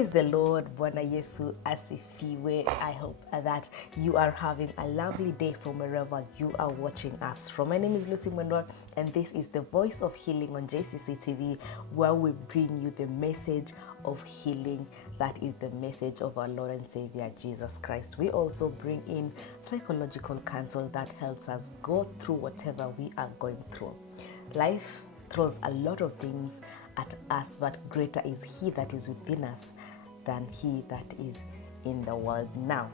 Praise the Lord. Bwana Yesu asifiwe. I hope that you are having a lovely day from wherever you are watching us from. My name is Lucy Mwendwa, and this is the Voice of Healing on JCC TV, where we bring you the message of healing. That is the message of our Lord and Savior Jesus Christ. We also bring in psychological counsel that helps us go through whatever we are going through. Life throws a lot of things at us, but greater is He that is within us than he that is in the world. Now,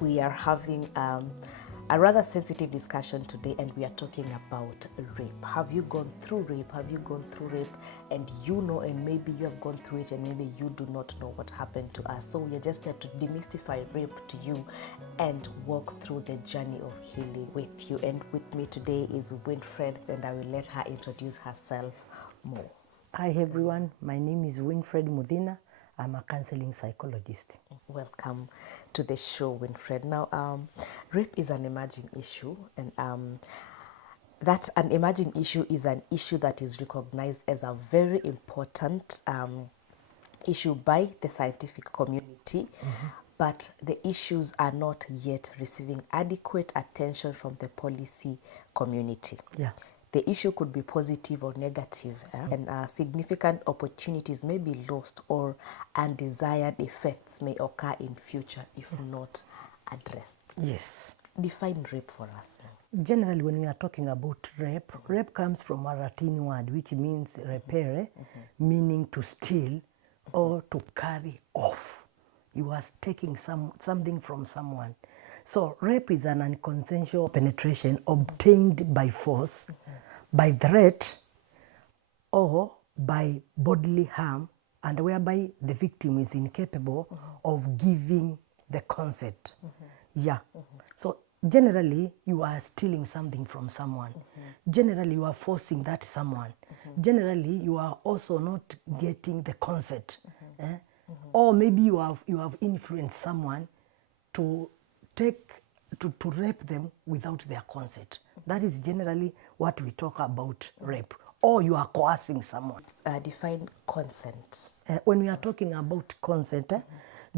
we are having a rather sensitive discussion today, and we are talking about rape. Have you gone through rape? Have you gone through rape? And you know, and maybe you have gone through it, and maybe you do not know what happened to us. So we are just here to demystify rape to you and walk through the journey of healing with you. And with me today is Wilfred, and I will let her introduce herself more. Hi everyone, my name is Wilfred Lai. I'm a counseling psychologist. Welcome to the show, Wilfred. Now, rape is an emerging issue, and that an emerging issue is an issue that is recognized as a very important issue by the scientific community, but the issues are not yet receiving adequate attention from the policy community. Yeah. The issue could be positive or negative, and significant opportunities may be lost, or undesired effects may occur in future if not addressed. Yes. Define rape for us. Generally, when we are talking about rape, rape comes from a Latin word which means repere, meaning to steal or to carry off. You are taking something from someone. So rape is an unconsensual penetration obtained by force, by threat, or by bodily harm, and whereby the victim is incapable of giving the consent. Yeah. So generally, you are stealing something from someone. Generally, you are forcing that someone. Generally, you are also not getting the consent. Or maybe you have influenced someone to rape them without their consent. That is generally what we talk about rape. Or you are coercing someone. Define consent. When we are talking about consent,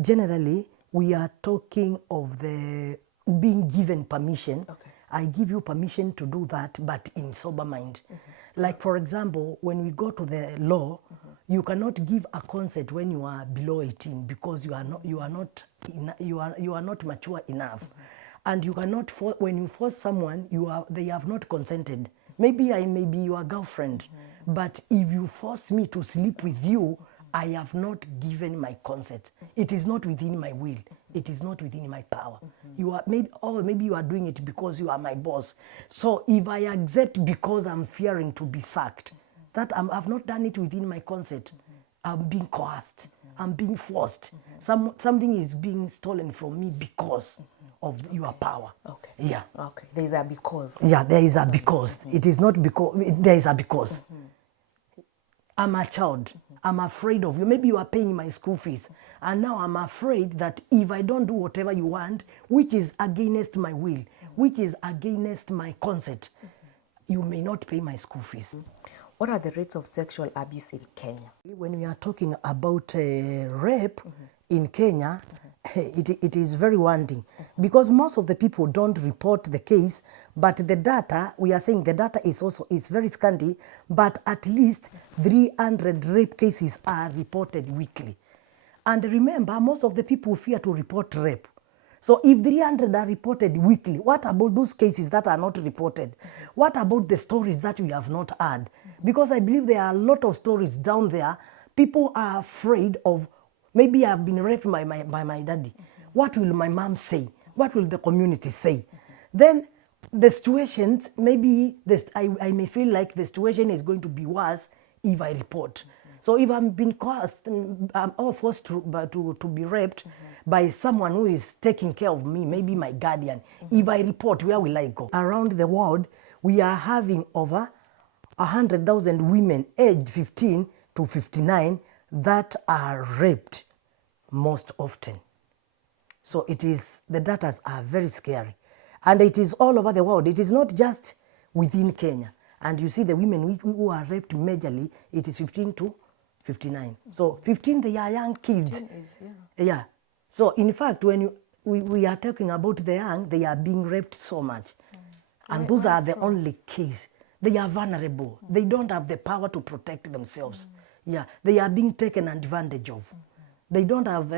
generally we are talking of the being given permission. Okay. I give you permission to do that, but in sober mind. Like for example, when we go to the law, you cannot give a consent when you are below 18 because you are not mature enough. And you cannot when you force someone, they have not consented. Maybe I may be your girlfriend, but if you force me to sleep with you, I have not given my consent. It is not within my will. It is not within my power. Maybe you are doing it because you are my boss. So if I accept because I'm fearing to be sacked, that I've not done it within my consent. I'm being coerced. I'm being forced. Something is being stolen from me because of your power. Okay. Yeah. Okay. There is a because. Yeah, there is a because. It is not because. There is a because. I'm a child. I'm afraid of you. Maybe you are paying my school fees. And now I'm afraid that if I don't do whatever you want, which is against my will, which is against my consent, you may not pay my school fees. What are the rates of sexual abuse in Kenya? When we are talking about rape in Kenya, it is very wanting because most of the people don't report the case, but the data, we are saying the data is very scanty, but at least 300 rape cases are reported weekly. And remember, most of the people fear to report rape. So if 300 are reported weekly, what about those cases that are not reported? What about the stories that we have not heard? Because I believe there are a lot of stories down there. People are afraid of, maybe I've been raped by my daddy. What will my mom say? What will the community say? Then the situations, maybe I may feel like the situation is going to be worse if I report. So if I'm being coerced, I'm all forced to be raped by someone who is taking care of me, maybe my guardian. If I report, where will I go? Around the world, we are having over 100,000 women aged 15 to 59 that are raped most often. So the data are very scary. And it is all over the world. It is not just within Kenya. And you see the women who are raped majorly, it is 15 to 59. So 15, they are young kids. 15 is, Yeah. So in fact, when we are talking about the young, they are being raped so much. And those are the only case. They are vulnerable. They don't have the power to protect themselves. Yeah, they are being taken advantage of. They don't have,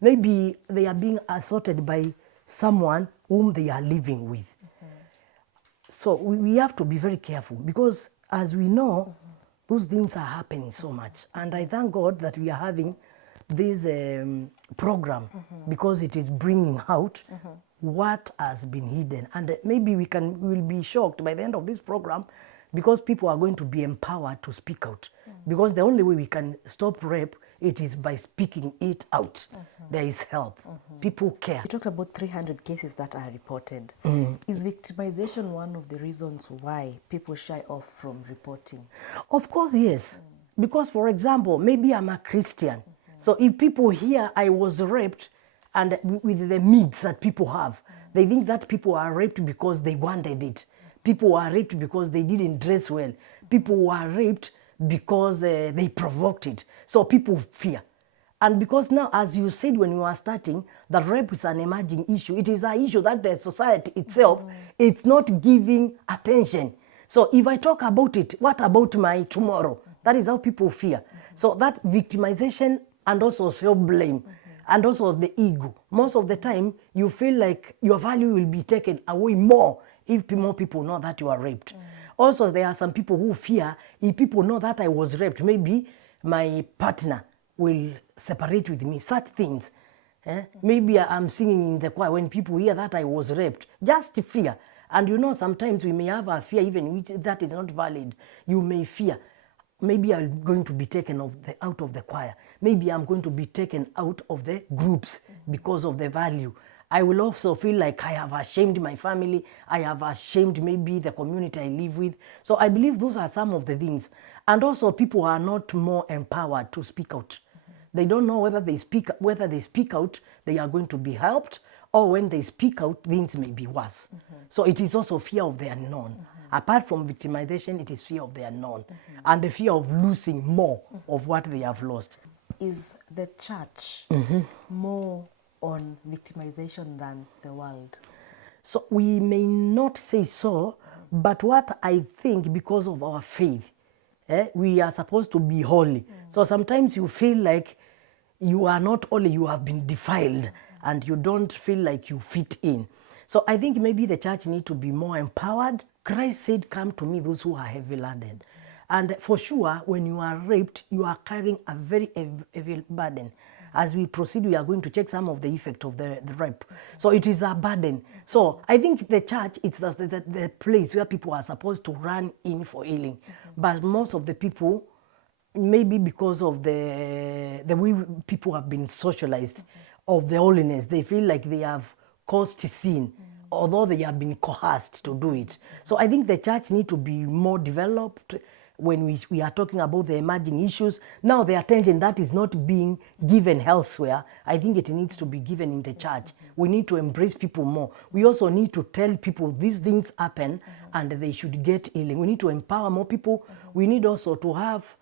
maybe they are being assaulted by someone whom they are living with. So we have to be very careful, because as we know, those things are happening so much. And I thank God that we are having this program, because it is bringing out what has been hidden. And maybe we will be shocked by the end of this program, because people are going to be empowered to speak out. Because the only way we can stop rape, it is by speaking it out. There is help. People care. You talked about 300 cases that are reported. Is victimization one of the reasons why people shy off from reporting? Of course, yes. Because, for example, maybe I'm a Christian. So if people hear I was raped, and with the needs that people have, they think that people are raped because they wanted it. People are raped because they didn't dress well. People were raped because they provoked it. So people fear. And because now, as you said when you were starting, that rape is an emerging issue. It is an issue that the society itself, it's not giving attention. So if I talk about it, what about my tomorrow? That is how people fear. So that victimization and also self-blame and also the ego. Most of the time, you feel like your value will be taken away more if more people know that you are raped. Also, there are some people who fear, if people know that I was raped, maybe my partner will separate with me, such things. Maybe I'm singing in the choir when people hear that I was raped, just fear. And you know, sometimes we may have a fear even which that is not valid. You may fear, maybe I'm going to be taken out of the choir. Maybe I'm going to be taken out of the groups because of the value. I will also feel like I have ashamed my family. I have ashamed maybe the community I live with. So I believe those are some of the things. And also people are not more empowered to speak out. They don't know whether they speak out, they are going to be helped, or when they speak out, things may be worse. So it is also fear of the unknown. Apart from victimization, it is fear of the unknown and the fear of losing more of what they have lost. Is the church more on victimization than the world? So we may not say so, but what I think, because of our faith, we are supposed to be holy. So sometimes you feel like you are not holy, you have been defiled, and you don't feel like you fit in. So I think maybe the church need to be more empowered. Christ said, "Come to me, those who are heavy laden." And for sure, when you are raped, you are carrying a very heavy burden. As we proceed, we are going to check some of the effect of the rape. So it is a burden. So I think the church, it's the place where people are supposed to run in for healing. But most of the people, maybe because of the way people have been socialized of the holiness, they feel like they have caused sin, although they have been coerced to do it. So I think the church needs to be more developed when we are talking about the emerging issues. Now the attention that is not being given elsewhere, I think it needs to be given in the church. We need to embrace people more. We also need to tell people these things happen and they should get healing. We need to empower more people. We need also to have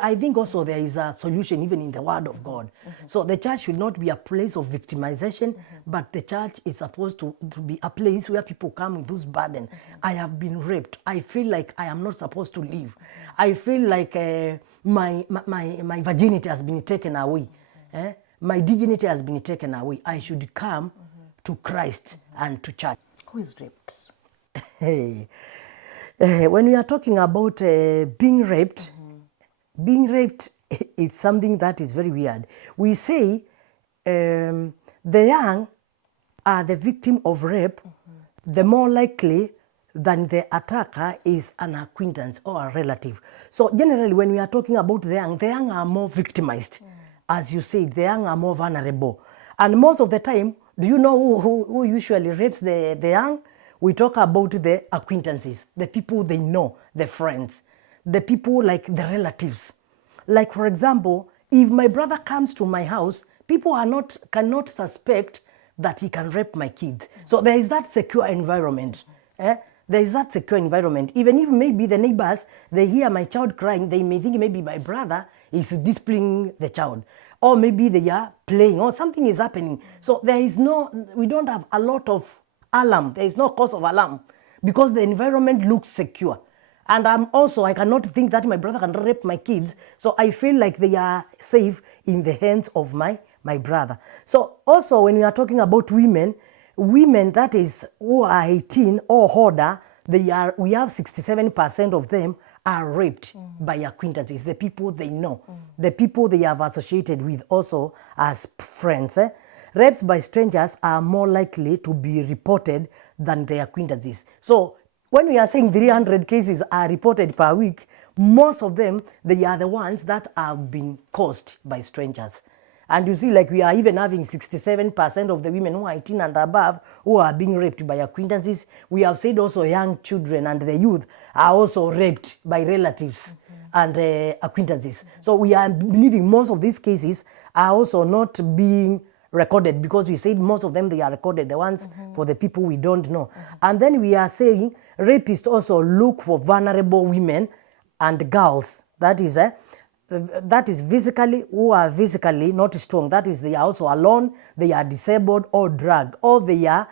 I think also there is a solution even in the Word of God. So the church should not be a place of victimization, but the church is supposed to be a place where people come with those burden. I have been raped. I feel like I am not supposed to live. I feel like my virginity has been taken away. My dignity has been taken away. I should come to Christ and to church. Who is raped? When we are talking about being raped is something that is very weird. We say the young are the victim of rape, the more likely than the attacker is an acquaintance or a relative. So generally when we are talking about the young are more victimized. As you said, the young are more vulnerable. And most of the time, do you know who usually rapes the young? We talk about the acquaintances, the people they know, the friends, the people like the relatives. Like for example, if my brother comes to my house, people cannot suspect that he can rape my kids. So there is that secure environment. There is that secure environment. Even if maybe the neighbors, they hear my child crying, they may think maybe my brother is disciplining the child, or maybe they are playing, or something is happening. So we don't have a lot of alarm. There is no cause of alarm because the environment looks secure. And I cannot think that my brother can rape my kids. So I feel like they are safe in the hands of my brother. So also when we are talking about women that is who are 18 or older, we have 67% of them are raped by acquaintances, the people they know, the people they have associated with also as friends. Rapes by strangers are more likely to be reported than their acquaintances. So when we are saying 300 cases are reported per week, most of them, they are the ones that have been caused by strangers. And you see, like we are even having 67% of the women who are 18 and above who are being raped by acquaintances. We have said also young children and the youth are also raped by relatives and acquaintances. So we are believing most of these cases are also not being recorded, because we said most of them, they are recorded, the ones for the people we don't know. And then we are saying rapists also look for vulnerable women and girls. That is who are physically not strong. That is, they are also alone, they are disabled or drugged, or they are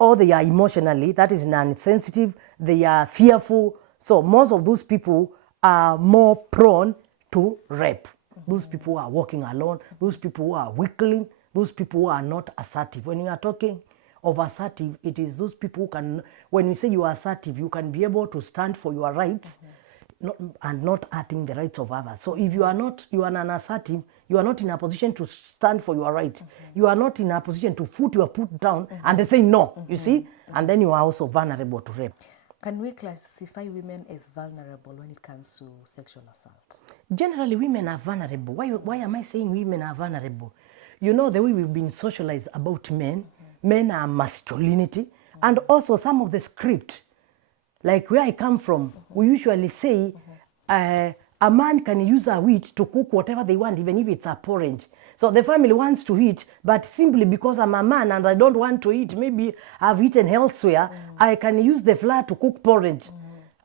emotionally, that is, non-sensitive, they are fearful. So most of those people are more prone to rape. Those people who are walking alone, those people who are weakling, those people who are not assertive. When you are talking of assertive, it is those people who can, when we say you are assertive, you can be able to stand for your rights and not hurting the rights of others. So if you are an assertive, you are not in a position to stand for your rights. You are not in a position to put your foot down and they say no, you see? And then you are also vulnerable to rape. Can we classify women as vulnerable when it comes to sexual assault? Generally, women are vulnerable. Why am I saying women are vulnerable? You know, the way we've been socialized about men, men are masculinity, and also some of the script, like where I come from, we usually say a man can use a witch to cook whatever they want, even if it's a porridge. So the family wants to eat, but simply because I'm a man and I don't want to eat, maybe I've eaten elsewhere, I can use the flour to cook porridge.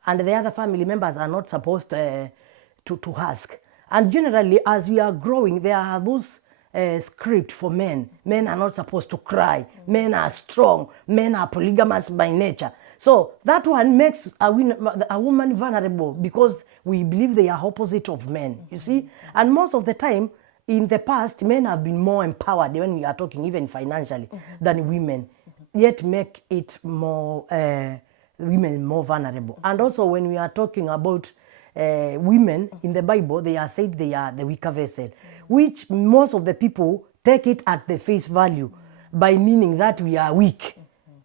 And the other family members are not supposed to ask. And generally, as we are growing, there are those script for men. Men are not supposed to cry. Men are strong. Men are polygamous by nature. So that one makes a woman vulnerable, because we believe they are opposite of men, you see. And most of the time, in the past, men have been more empowered when we are talking even financially than women, yet make it more, women more vulnerable. And also when we are talking about women in the Bible, they are said they are the weaker vessel, which most of the people take it at the face value by meaning that we are weak.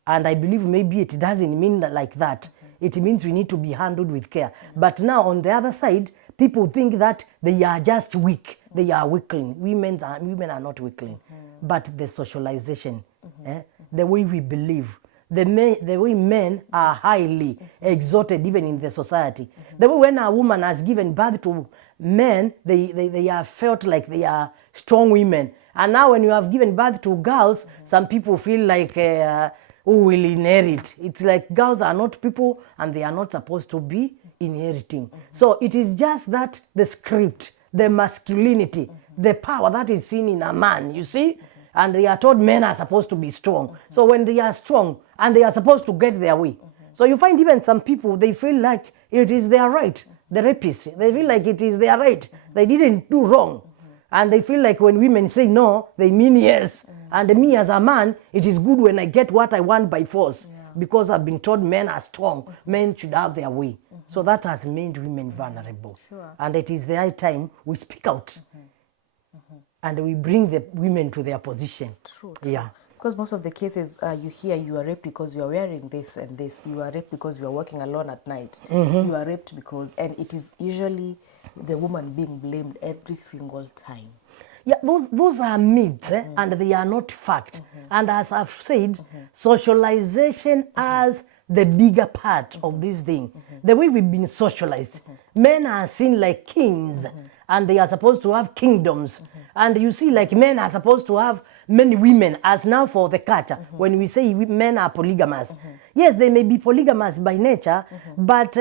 And I believe maybe it doesn't mean like that. It means we need to be handled with care. But now on the other side, people think that they are just weak. They are weakling. Women are not weakling. But the socialization, the way we believe, the way men are highly exalted even in the society. The way when a woman has given birth to men, they are felt like they are strong women. And now when you have given birth to girls, some people feel like who will inherit. It's like girls are not people and they are not supposed to be inheriting. So it is just that the script, the masculinity, the power that is seen in a man, you see? And they are told men are supposed to be strong. So when they are strong and they are supposed to get their way. So you find even some people, they feel like it is their right, the rapists, they feel like it is their right. They didn't do wrong. And they feel like when women say no, they mean yes. And me as a man, it is good when I get what I want by force. Because I've been told men are strong. Men should have their way. So that has made women vulnerable. Sure. And it is the high time we speak out. And we bring the women to their position. True. Yeah. Because most of the cases you hear, you are raped because you are wearing this and this. You are raped because you are working alone at night. You are raped because, and it is usually the woman being blamed every single time. Yeah, those are myths, and they are not fact. And as I've said, socialization as the bigger part of this thing. The way we've been socialized. Men are seen like kings, and they are supposed to have kingdoms. And you see, like men are supposed to have many women, as now for the culture, when we say men are polygamous. Yes, they may be polygamous by nature, but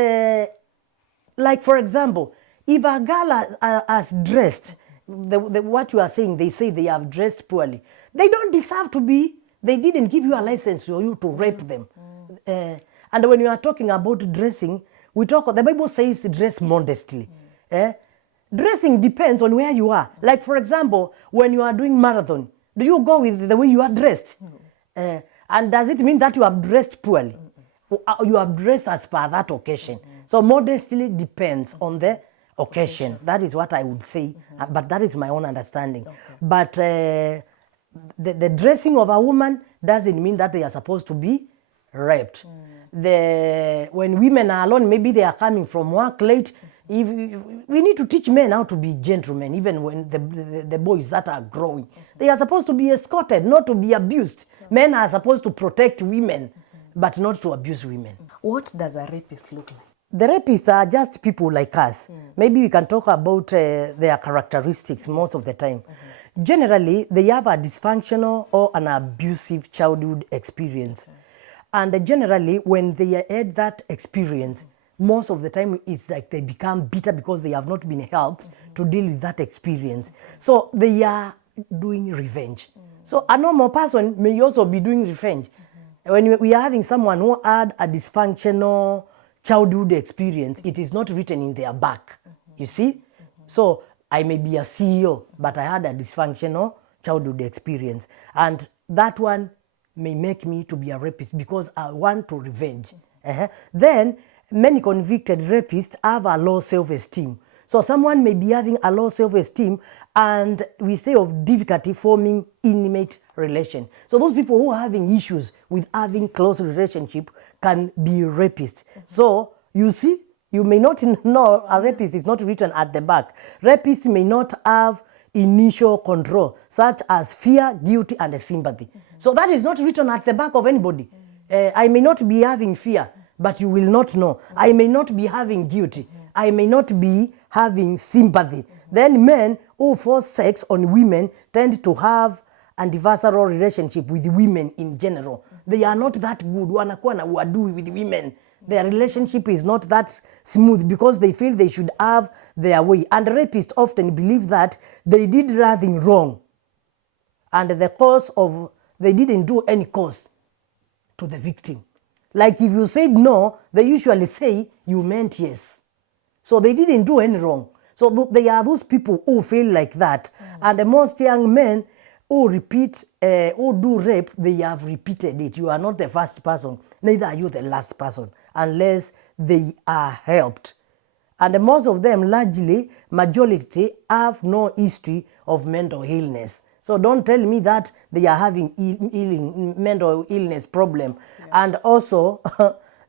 like for example, If a girl has dressed, what you are saying, they say they have dressed poorly. They don't deserve to be. They didn't give you a license for you to rape them. And when you are talking about dressing, the Bible says dress modestly. Dressing depends on where you are. Like, for example, when you are doing marathon, do you go with the way you are dressed? And does it mean that you have dressed poorly? You have dressed as per that occasion. So modestly depends on the occasion. That is what I would say, but that is my own understanding. But the dressing of a woman doesn't mean that they are supposed to be raped. When women are alone, maybe they are coming from work late. We need to teach men how to be gentlemen, even when the boys that are growing. They are supposed to be escorted, not to be abused. Men are supposed to protect women, but not to abuse women. What does a rapist look like? The rapists are just people like us. Maybe we can talk about their characteristics most of the time. Generally, they have a dysfunctional or an abusive childhood experience. And generally, when they had that experience, most of the time it's like they become bitter because they have not been helped to deal with that experience. So they are doing revenge. So a normal person may also be doing revenge. When we are having someone who had a dysfunctional childhood experience, it is not written in their back. You see? So I may be a CEO, but I had a dysfunctional childhood experience. And that one may make me to be a rapist because I want to revenge. Then many convicted rapists have a low self-esteem. So someone may be having a low self-esteem, and we say of difficulty forming intimate relation. So those people who are having issues with having close relationship can be rapists. So you see, you may not know a rapist is not written at the back. Rapists may not have initial control, such as fear, guilt, and sympathy. So that is not written at the back of anybody. I may not be having fear, but you will not know. I may not be having guilt. I may not be having sympathy. Then men who force sex on women tend to have adversarial relationship with women in general. They are not that good. Wanakuwa na uadui with women. Their relationship is not that smooth because they feel they should have their way. And rapists often believe that they did nothing wrong. And they didn't do any cause to the victim. Like if you said no, they usually say you meant yes. So they didn't do any wrong. So they are those people who feel like that. And the most young men who do rape, they have repeated it. You are not the first person, neither are you the last person, unless they are helped. And most of them, majority, have no history of mental illness. So don't tell me that they are having mental illness problem. And also,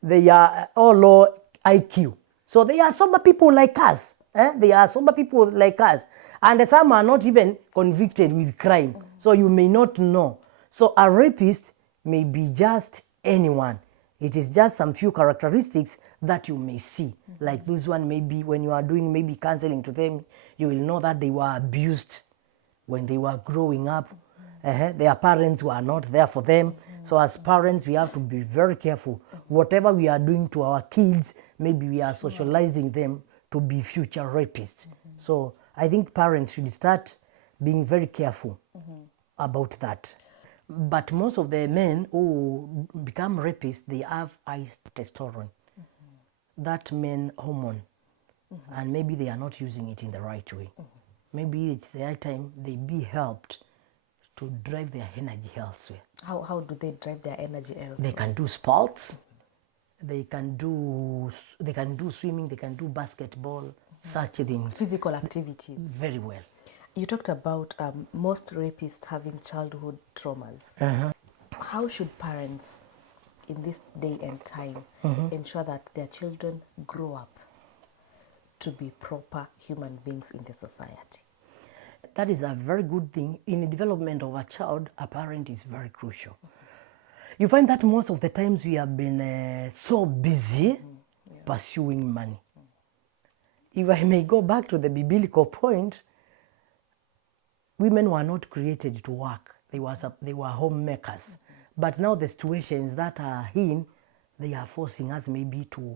they are all low IQ. So they are sober people like us. They are sober people like us. And some are not even convicted with crime. So you may not know. So a rapist may be just anyone. It is just some few characteristics that you may see. Like this one, maybe when you are doing maybe counseling to them, you will know that they were abused when they were growing up. Their parents were not there for them. So as parents, we have to be very careful. Whatever we are doing to our kids, maybe we are socializing them to be future rapists. So I think parents should start being very careful about that. But most of the men who become rapists, they have high testosterone, that men hormone, and maybe they are not using it in the right way. Maybe it's the right time they be helped to drive their energy elsewhere. How do they drive their energy elsewhere? They can do sports, they can do swimming, they can do basketball, such things. Physical activities. Very well. You talked about most rapists having childhood traumas. How should parents in this day and time ensure that their children grow up to be proper human beings in the society? That is a very good thing. In the development of a child, a parent is very crucial. You find that most of the times we have been so busy pursuing money. If I may go back to the biblical point, women were not created to work. They were homemakers. But now the situations that are in, they are forcing us maybe to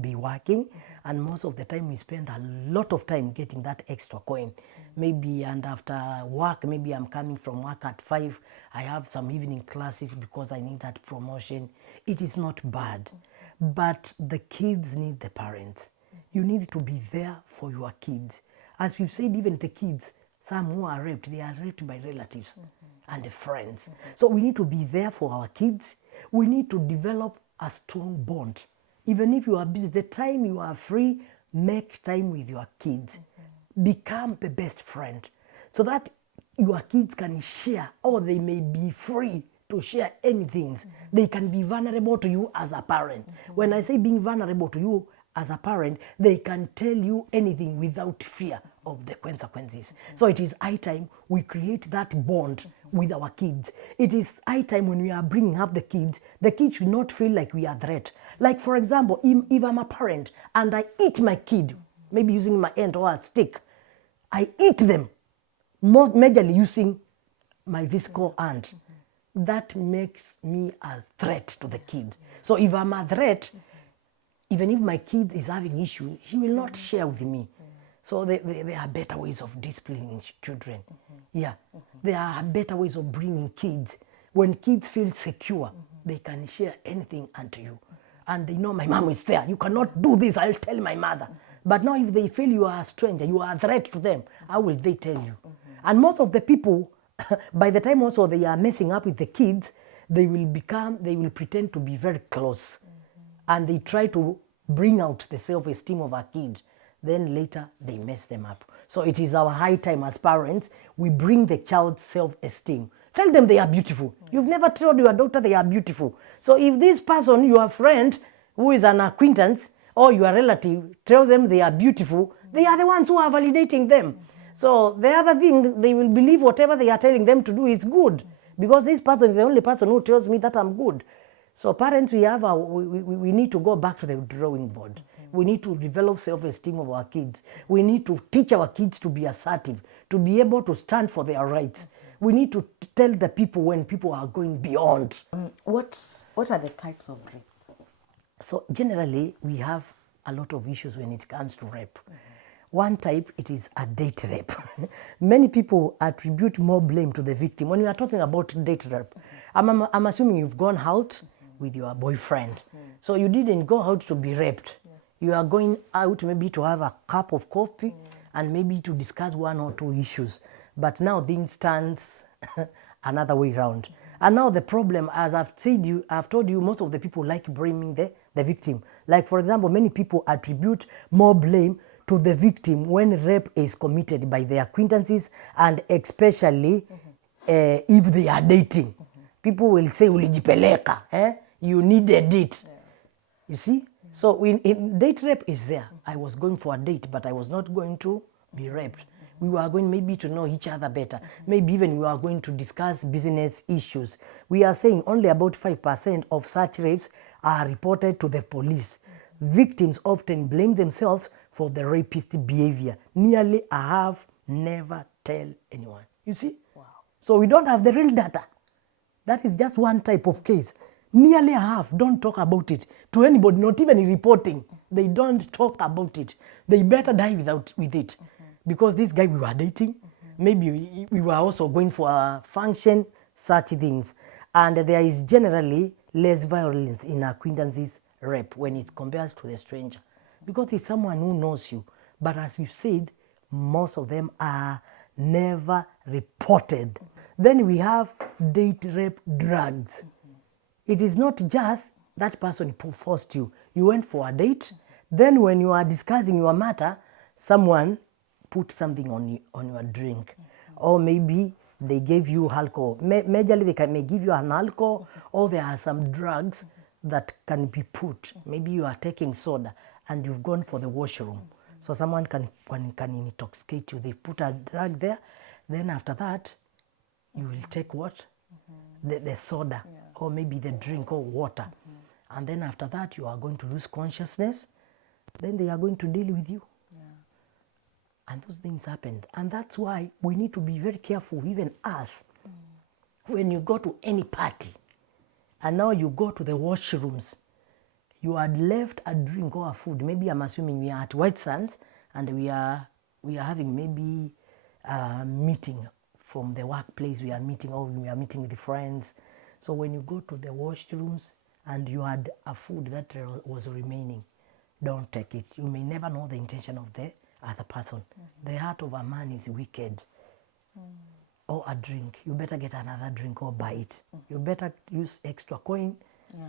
be working, and most of the time we spend a lot of time getting that extra coin. Maybe, and after work, maybe I'm coming from work at 5, I have some evening classes because I need that promotion. It is not bad, but the kids need the parents. You need to be there for your kids. As we've said, even the kids, some who are raped, they are raped by relatives and friends. So we need to be there for our kids. We need to develop a strong bond. Even if you are busy, the time you are free, make time with your kids. Become the best friend so that your kids can share, or they may be free to share anything. They can be vulnerable to you as a parent. When I say being vulnerable to you as a parent, they can tell you anything without fear of the consequences. So it is high time we create that bond with our kids. It is high time when we are bringing up the kids should not feel like we are a threat. Like, for example, if I'm a parent and I eat my kid, maybe using my hand or a stick, I eat them, majorly using my physical hand. That makes me a threat to the kid. So if I'm a threat, even if my kid is having issue, he will not share with me. So there are better ways of disciplining children. Yeah, there are better ways of bringing kids. When kids feel secure, they can share anything unto you. And they know my mom is there. You cannot do this, I'll tell my mother. But now if they feel you are a stranger, you are a threat to them, how will they tell you? And most of the people, by the time also they are messing up with the kids, they will pretend to be very close. And they try to bring out the self-esteem of our kids. Then later they mess them up. So it is our high time as parents, we bring the child's self-esteem. Tell them they are beautiful. You've never told your daughter they are beautiful. So if this person, your friend, who is an acquaintance, or your relative, tell them they are beautiful, they are the ones who are validating them. So the other thing, they will believe whatever they are telling them to do is good, because this person is the only person who tells me that I'm good. So parents, we need to go back to the drawing board. We need to develop self-esteem of our kids. We need to teach our kids to be assertive, to be able to stand for their rights. We need to tell the people when people are going beyond. What are the types of rape? So generally, we have a lot of issues when it comes to rape. One type, it is a date rape. Many people attribute more blame to the victim. When you are talking about date rape, I'm assuming you've gone out with your boyfriend. So you didn't go out to be raped. You are going out maybe to have a cup of coffee and maybe to discuss one or two issues. But now things stands another way around. And now the problem, as I've told you, most of the people like blaming the victim. Like, for example, many people attribute more blame to the victim when rape is committed by their acquaintances, and especially if they are dating. People will say, ulijipeleka, you needed it. You see? So in date rape is there. I was going for a date, but I was not going to be raped. We were going maybe to know each other better. Maybe even we are going to discuss business issues. We are saying only about 5% of such rapes are reported to the police. Victims often blame themselves for the rapist behavior. Nearly a half never tell anyone. You see? Wow. So we don't have the real data. That is just one type of case. Nearly a half don't talk about it to anybody, not even reporting. They don't talk about it. They better die with it. Because this guy we were dating, maybe we were also going for a function, such things. And there is generally less violence in acquaintances rape when it compares to the stranger. Because it's someone who knows you. But as we've said, most of them are never reported. Then we have date rape drugs. It is not just that person forced you. You went for a date, then when you are discussing your matter, someone put something on your drink. Or maybe they gave you alcohol. Majorly they may give you an alcohol, or there are some drugs that can be put. Maybe you are taking soda and you've gone for the washroom. So someone can intoxicate you. They put a drug there, then after that, you will take what? The soda, or maybe the drink or water. And then after that, you are going to lose consciousness. Then they are going to deal with you. And those things happened. And that's why we need to be very careful, even us, when you go to any party, and now you go to the washrooms, you had left a drink or a food. Maybe I'm assuming we are at White Sands and we are having maybe a meeting from the workplace. We are meeting with friends. So when you go to the washrooms and you had a food that was remaining, don't take it. You may never know the intention of the other person. The heart of a man is wicked. Or a drink, you better get another drink or buy it. You better use extra coin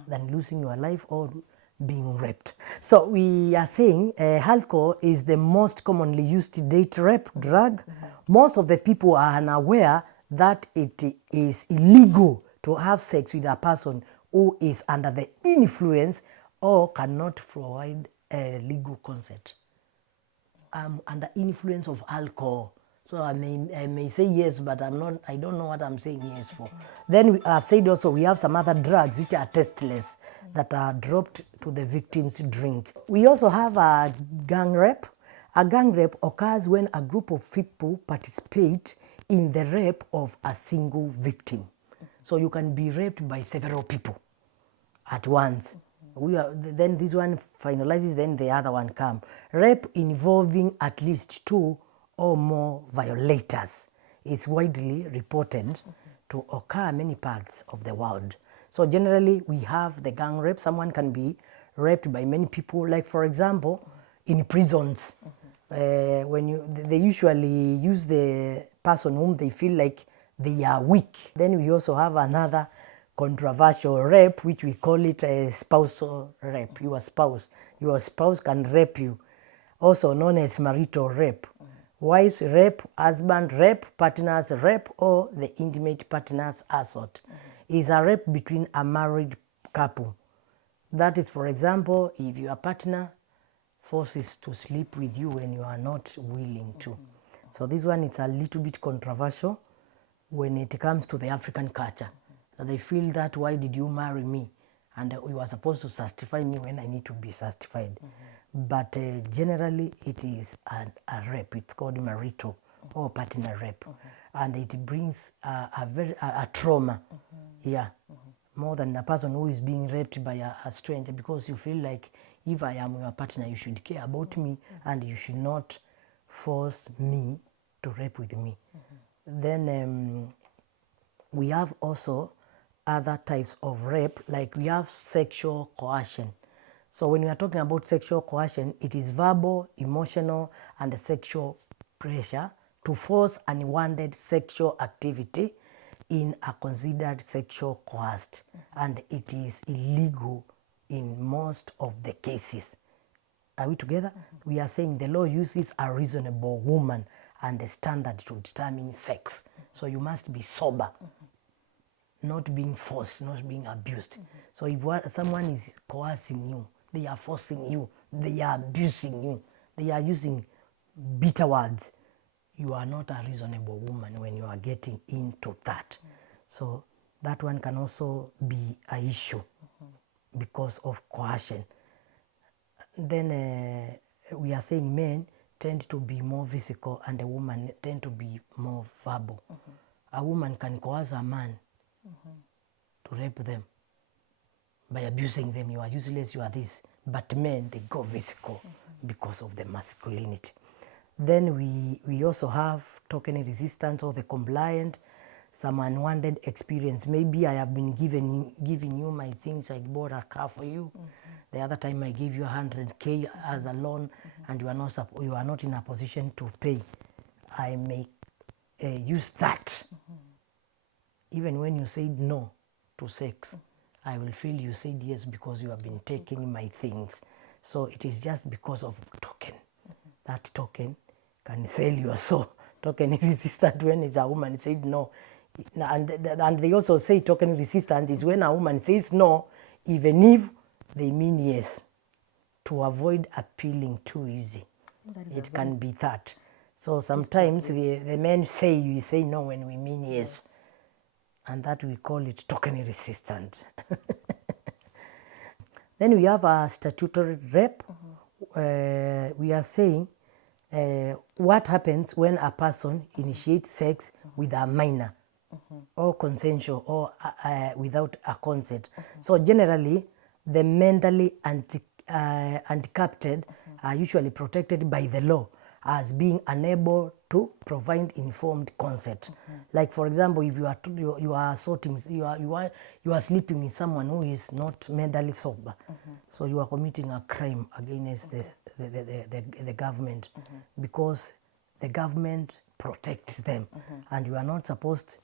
than losing your life or being raped. So we are saying alcohol is the most commonly used date rape drug. Most of the people are unaware that it is illegal to have sex with a person who is under the influence or cannot provide a legal consent. Under influence of alcohol. So I may say yes, but I don't know what I'm saying yes for. Then I've said also we have some other drugs which are tasteless that are dropped to the victim's drink. We also have a gang rape. A gang rape occurs when a group of people participate in the rape of a single victim. So you can be raped by several people at once. Then this one finalizes, then the other one comes. Rape involving at least 2 or more violators is widely reported to occur in many parts of the world. So generally we have the gang rape. Someone can be raped by many people, like for example, in prisons. They usually use the person whom they feel like they are weak. Then we also have another controversial rape, which we call it a spousal rape. Your spouse can rape you, also known as marital rape. Wives rape, husband rape, partners rape, or the intimate partners assault is a rape between a married couple. That is, for example, if your partner forces to sleep with you when you are not willing to. So this one is a little bit controversial when it comes to the African culture. They feel that, why did you marry me? And you are supposed to satisfy me when I need to be satisfied. But generally it is a rape. It's called marital or partner rape. And it brings a trauma. More than a person who is being raped by a stranger, because you feel like, if I am your partner, you should care about me and you should not force me to rape with me. Then we have also other types of rape, like we have sexual coercion. So when we are talking about sexual coercion, it is verbal, emotional, and sexual pressure to force unwanted sexual activity in a considered sexual coerced, and it is illegal in most of the cases. Are we together? We are saying the law uses a reasonable woman and a standard to determine sex. So you must be sober, not being forced, not being abused. So if someone is coercing you, they are forcing you, they are abusing you, they are using bitter words, you are not a reasonable woman when you are getting into that. So that one can also be an issue because of coercion. Then we are saying men tend to be more physical and a woman tend to be more verbal. A woman can coerce a man to rape them by abusing them. You are useless, you are this. But men, they go physical because of the masculinity. Then we also have token resistance or the compliant, some unwanted experience. Maybe I have been giving you my things. I bought a car for you. The other time I gave you 100K as a loan, and you are not in a position to pay. I may use that. Even when you said no to sex, I will feel you said yes because you have been taking my things. So it is just because of token. That token can sell your soul. Token resistant when it's a woman said no. And they also say token resistant is when a woman says no, even if they mean yes, to avoid appealing too easy. It can be that. So sometimes the men say you say no when we mean yes. And that we call it token resistant. Then we have a statutory rape. We are saying what happens when a person initiates sex with a minor, or consensual, or without a consent. So generally, the mentally handicapped are usually protected by the law as being unable to provide informed consent. Like for example, if you are sleeping with someone who is not mentally sober, so you are committing a crime against the government, because the government protects them, and you are not supposed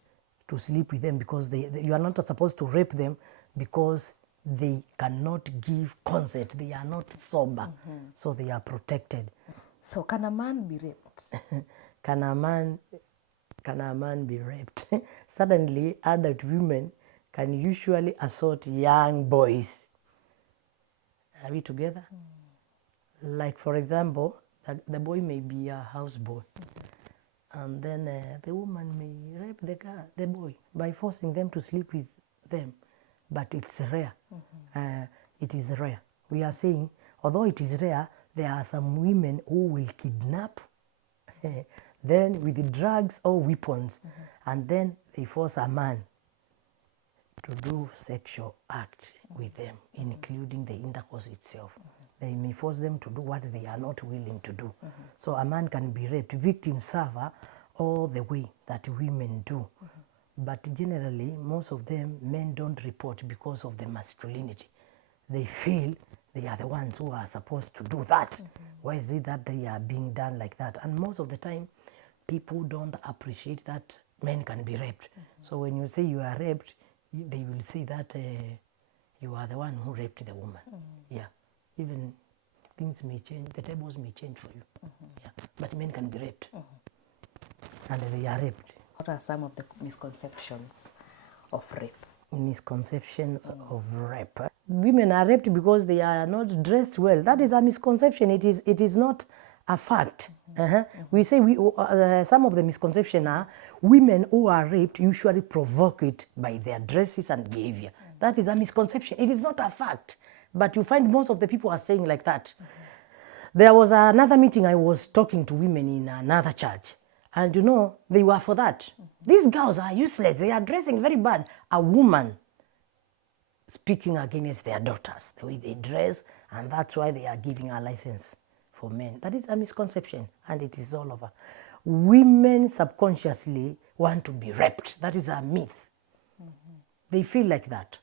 to sleep with them because you are not supposed to rape them because they cannot give consent. They are not sober, so they are protected. So can a man be raped? Can a man be raped? Suddenly, adult women can usually assault young boys. Are we together? Like for example, the boy may be a houseboy, and then the woman may rape the boy by forcing them to sleep with them. But it's rare. It is rare. We are saying, although it is rare, there are some women who will kidnap then with drugs or weapons, and then they force a man to do sexual act with them, including the intercourse itself. They may force them to do what they are not willing to do. So a man can be raped. Victims suffer all the way that women do. But generally, most of them, men don't report because of the masculinity. They feel they are the ones who are supposed to do that. Why is it that they are being done like that? And most of the time, people don't appreciate that men can be raped. So when you say you are raped, they will say that you are the one who raped the woman. Yeah, even things may change, the tables may change for you. Yeah, but men can be raped, and they are raped. What are some of the misconceptions of rape? Misconceptions of rape. Women are raped because they are not dressed well. That is a misconception. It is not a fact. We say some of the misconceptions are women who are raped usually provoke it by their dresses and behavior. That is a misconception. It is not a fact. But you find most of the people are saying like that. There was another meeting, I was talking to women in another church. And you know, they were for that. These girls are useless. They are dressing very bad. A woman speaking against their daughters, the way they dress, and that's why they are giving a license for men. That is a misconception, and it is all over. Women subconsciously want to be raped. That is a myth. They feel like that.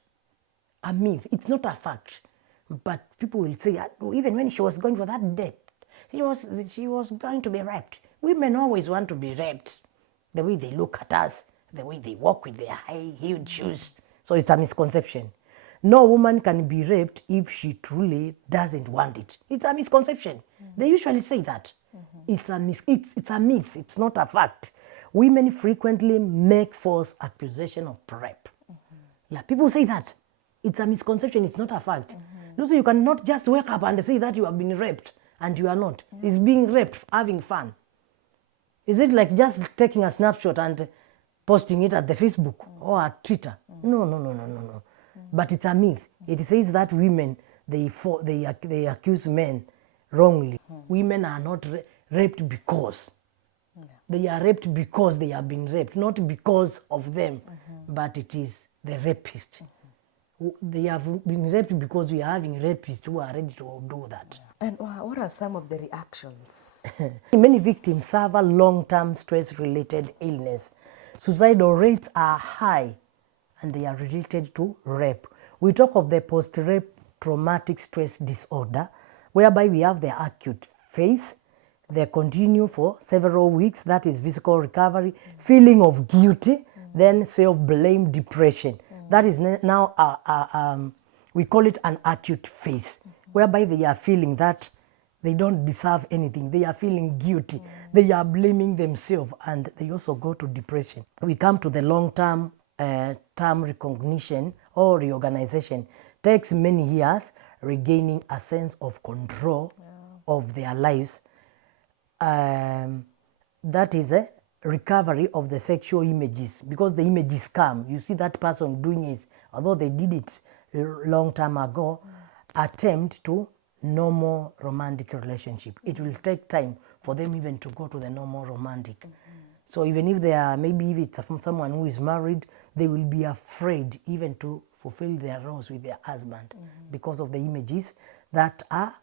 A myth. It's not a fact. But people will say, even when she was going for that date, she was going to be raped. Women always want to be raped. The way they look at us, the way they walk with their high-heeled shoes. So it's a misconception. No woman can be raped if she truly doesn't want it. It's a misconception. They usually say that. It's a myth. It's not a fact. Women frequently make false accusation of rape. Yeah, people say that. It's a misconception. It's not a fact. So you cannot just wake up and say that you have been raped and you are not. It's being raped, having fun. Is it like just taking a snapshot and posting it at the Facebook or at Twitter? No. But it's a myth. It says that women, they accuse men wrongly. Women are not raped because. They are raped because they have been raped, not because of them, but it is the rapist. They have been raped because we are having rapists who are ready to do that. And what are some of the reactions? Many victims suffer long-term stress-related illness. Suicidal rates are high, and they are related to rape. We talk of the post-rape traumatic stress disorder, whereby we have the acute phase. They continue for several weeks. That is physical recovery, feeling of guilty, then self-blame, depression. That is now, we call it an acute phase, whereby they are feeling that they don't deserve anything. They are feeling guilty. They are blaming themselves, and they also go to depression. We come to the long-term term recognition or reorganization. Takes many years regaining a sense of control of their lives. That is a recovery of the sexual images, because the images come. You see that person doing it, although they did it long time ago, attempt to normal romantic relationship. It will take time for them even to go to the normal romantic. So even if they are, maybe if it's someone who is married, they will be afraid even to fulfill their roles with their husband because of the images that are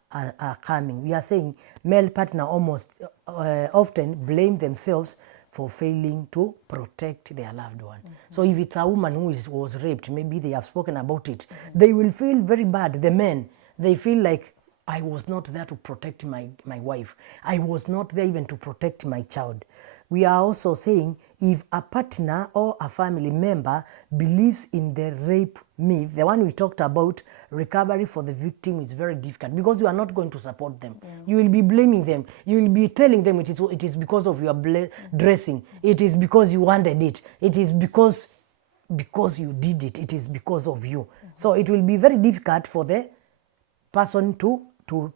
coming. We are saying male partner almost often blame themselves for failing to protect their loved one. So if it's a woman who was raped, maybe they have spoken about it, they will feel very bad. The men, they feel like, I was not there to protect my wife. I was not there even to protect my child. We are also saying if a partner or a family member believes in the rape myth, the one we talked about, recovery for the victim is very difficult because you are not going to support them. You will be blaming them. You will be telling them it is because of your dressing. It is because you wanted it. It is because you did it. It is because of you. So it will be very difficult for the person to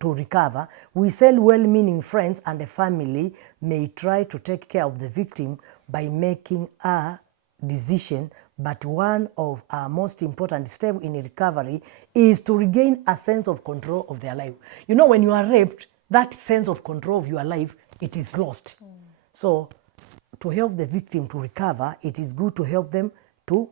recover. We say well-meaning friends and the family may try to take care of the victim by making a decision, but one of our most important steps in recovery is to regain a sense of control of their life. You know, when you are raped, that sense of control of your life, it is lost. So to help the victim to recover, it is good to help them to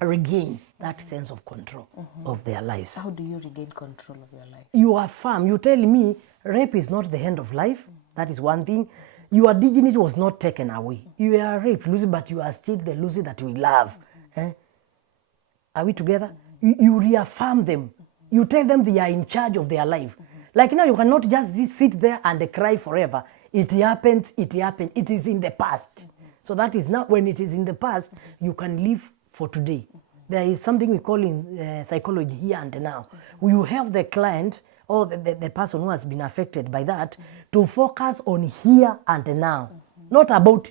regain that sense of control of their lives. How do you regain control of your life? You are firm. You tell me rape is not the end of life. That is one thing. Your dignity was not taken away. You are raped, Lucy, but you are still the Lucy that we love. Are we together? You reaffirm them. You tell them they are in charge of their life. Like now, you cannot just sit there and cry forever. It happened, it happened. It is in the past. So that is now, when it is in the past, you can live for today. There is something we call in psychology here and now. You help the client or the person who has been affected by that to focus on here and now, not about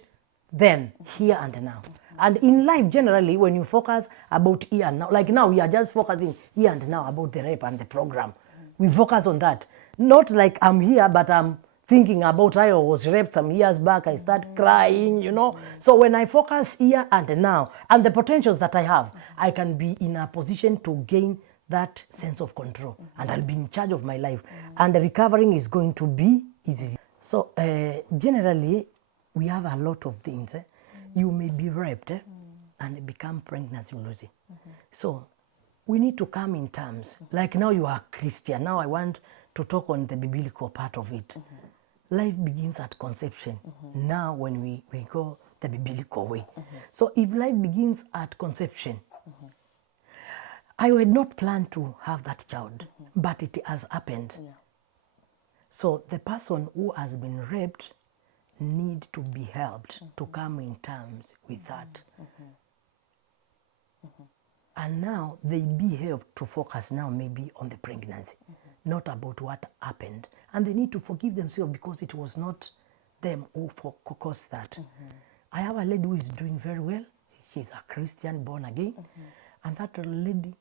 then, here and now. And in life, generally, when you focus about here and now, like now, we are just focusing here and now about the rape and the program. We focus on that. Not like I'm here, but I'm thinking about I was raped some years back, I start crying, you know. So when I focus here and now, and the potentials that I have, I can be in a position to gain that sense of control. And I'll be in charge of my life. And the recovering is going to be easy. So generally, we have a lot of things. You may be raped and become pregnant, Lucy. So we need to come in terms. Like now you are Christian. Now I want to talk on the biblical part of it. Life begins at conception. Now when we go the biblical way. So if life begins at conception, I had not planned to have that child, but it has happened. So the person who has been raped need to be helped to come in terms with that. And now they be helped to focus now maybe on the pregnancy, not about what happened. And they need to forgive themselves because it was not them who caused that. I have a lady who is doing very well. She's a Christian, born again. And that lady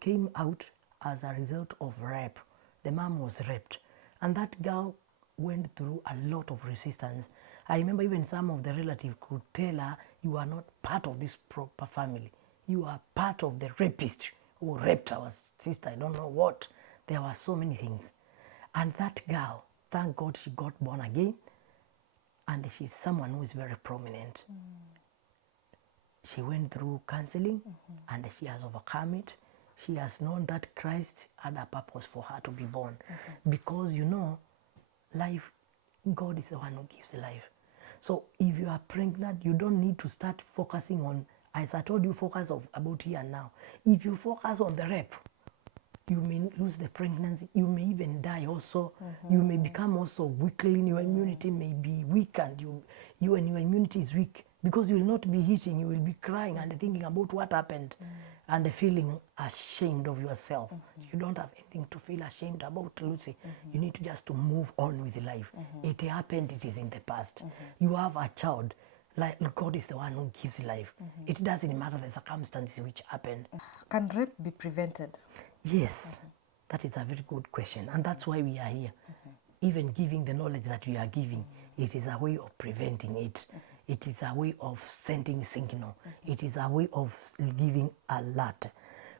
came out as a result of rape. The mom was raped. And that girl went through a lot of resistance. I remember even some of the relatives could tell her, you are not part of this proper family. You are part of the rapist who raped our sister, I don't know what. There were so many things. And that girl, thank God she got born again. And she's someone who is very prominent. She went through counseling and she has overcome it. She has known that Christ had a purpose for her to be born. Because, you know, life, God is the one who gives life. So if you are pregnant, you don't need to start focusing on, as I told you, focus about here and now. If you focus on the rape, you may lose the pregnancy. You may even die also. You may become also weakling. Your immunity may be weak, and your immunity is weak because you will not be eating. You will be crying and thinking about what happened and feeling ashamed of yourself. You don't have anything to feel ashamed about, Lucy. You need to just to move on with life. It happened. It is in the past. You have a child. Like God is the one who gives life. It doesn't matter the circumstances which happened. Can rape be prevented? Yes, that is a very good question. And that's why we are here. Even giving the knowledge that we are giving, it is a way of preventing it. It is a way of sending signal. It is a way of giving alert.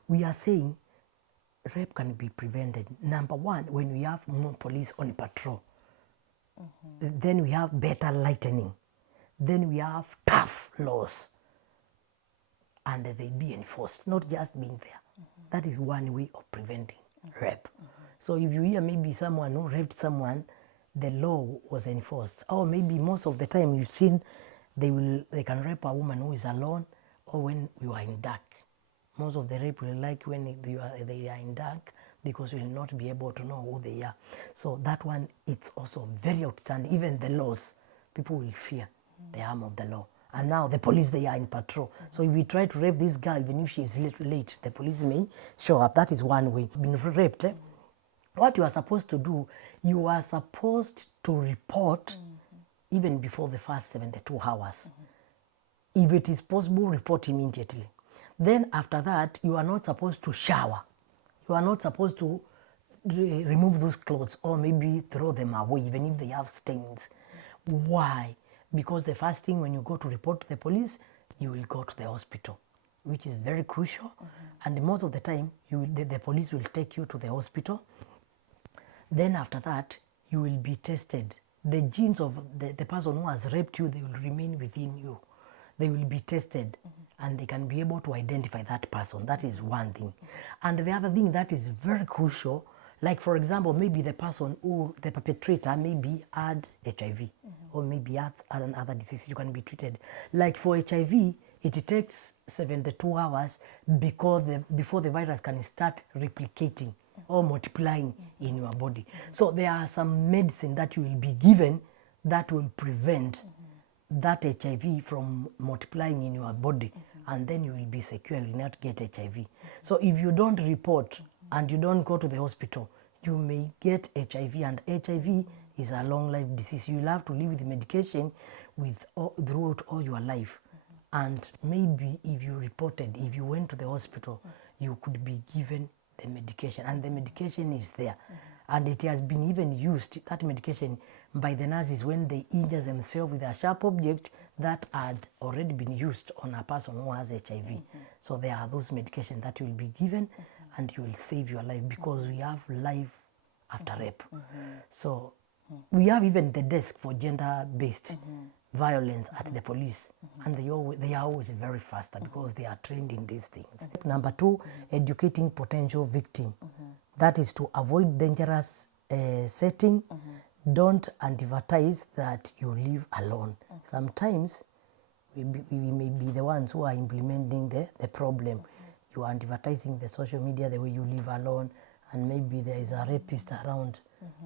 We are saying rape can be prevented. Number one, when we have more police on patrol. Then we have better lightning. Then we have tough laws. and they be enforced, not just being there. That is one way of preventing rape. So if you hear maybe someone who raped someone, the law was enforced. Or maybe most of the time you've seen they can rape a woman who is alone or when you are in dark. Most of the rape will like when they are in dark because you will not be able to know who they are. So that one, it's also very outstanding. Even the laws, people will fear the arm of the law. And now the police, they are in patrol. So if we try to rape this girl, even if she is late, the police may show up. That is one way. Being raped, what you are supposed to do, you are supposed to report even before the first 72 hours. If it is possible, report immediately. Then after that, you are not supposed to shower. You are not supposed to remove those clothes or maybe throw them away, even if they have stains. Why? Because the first thing when you go to report to the police, you will go to the hospital, which is very crucial. And most of the time, the police will take you to the hospital. Then after that, you will be tested. The genes of the person who has raped you, they will remain within you. They will be tested and they can be able to identify that person. That is one thing. And the other thing that is very crucial, like for example, maybe the person or the perpetrator maybe had HIV or maybe had another disease, you can be treated. Like for HIV, it takes 72 hours before the virus can start replicating or multiplying in your body. So there are some medicine that you will be given that will prevent that HIV from multiplying in your body, and then you will be secure, you will not get HIV. So if you don't report and you don't go to the hospital, you may get HIV, and HIV is a long life disease. You will have to live with medication throughout all your life. And maybe if you reported, if you went to the hospital, you could be given the medication, and the medication is there. And it has been even used, that medication, by the nurses when they injure themselves with a sharp object that had already been used on a person who has HIV. So there are those medications that you will be given and you will save your life, because we have life after rape. So we have even the desk for gender-based violence at the police, and they are always very faster because they are trained in these things. Number two, educating potential victim. That is to avoid dangerous setting. Don't advertise that you live alone. Sometimes we may be the ones who are implementing the problem. You are advertising the social media the way you live alone, and maybe there is a rapist around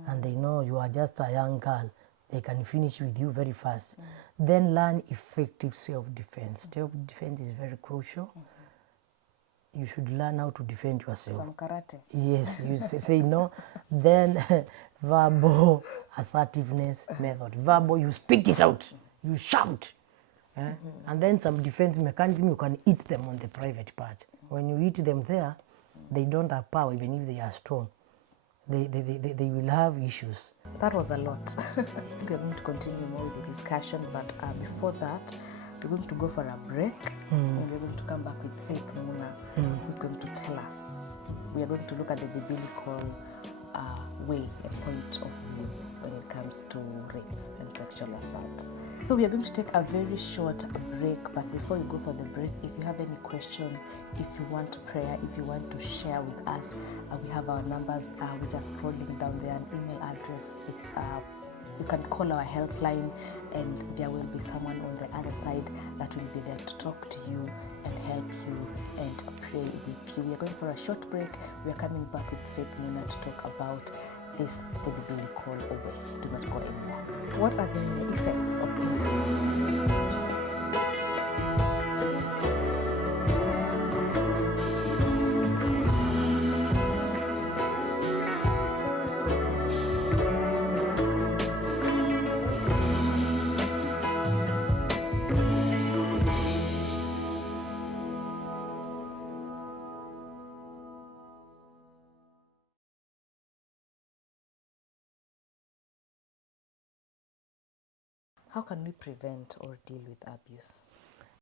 and they know you are just a young girl. They can finish with you very fast. Then learn effective self-defense. Self-defense is very crucial. You should learn how to defend yourself. Some karate. Yes, you say no. Then verbal assertiveness method. Verbal, you speak it out. You shout. And then some defense mechanism, you can eat them on the private part. When you eat them there, they don't have power even if they are strong. They will have issues. That was a lot. We're going to continue more with the discussion, but before that, we're going to go for a break, and we're going to come back with Faith Muna, who's going to tell us. We are going to look at the biblical way and point of view when it comes to rape and sexual assault. So we are going to take a very short break, but before you go for the break, if you have any question, if you want prayer, if you want to share with us, we have our numbers. We're just scrolling down there, an email address. It's you can call our helpline, and there will be someone on the other side that will be there to talk to you and help you and pray with you. We are going for a short break. We are coming back with Faith Muna to talk about this, the biblical way. Do not go anywhere. What are the effects of incest? How can we prevent or deal with abuse?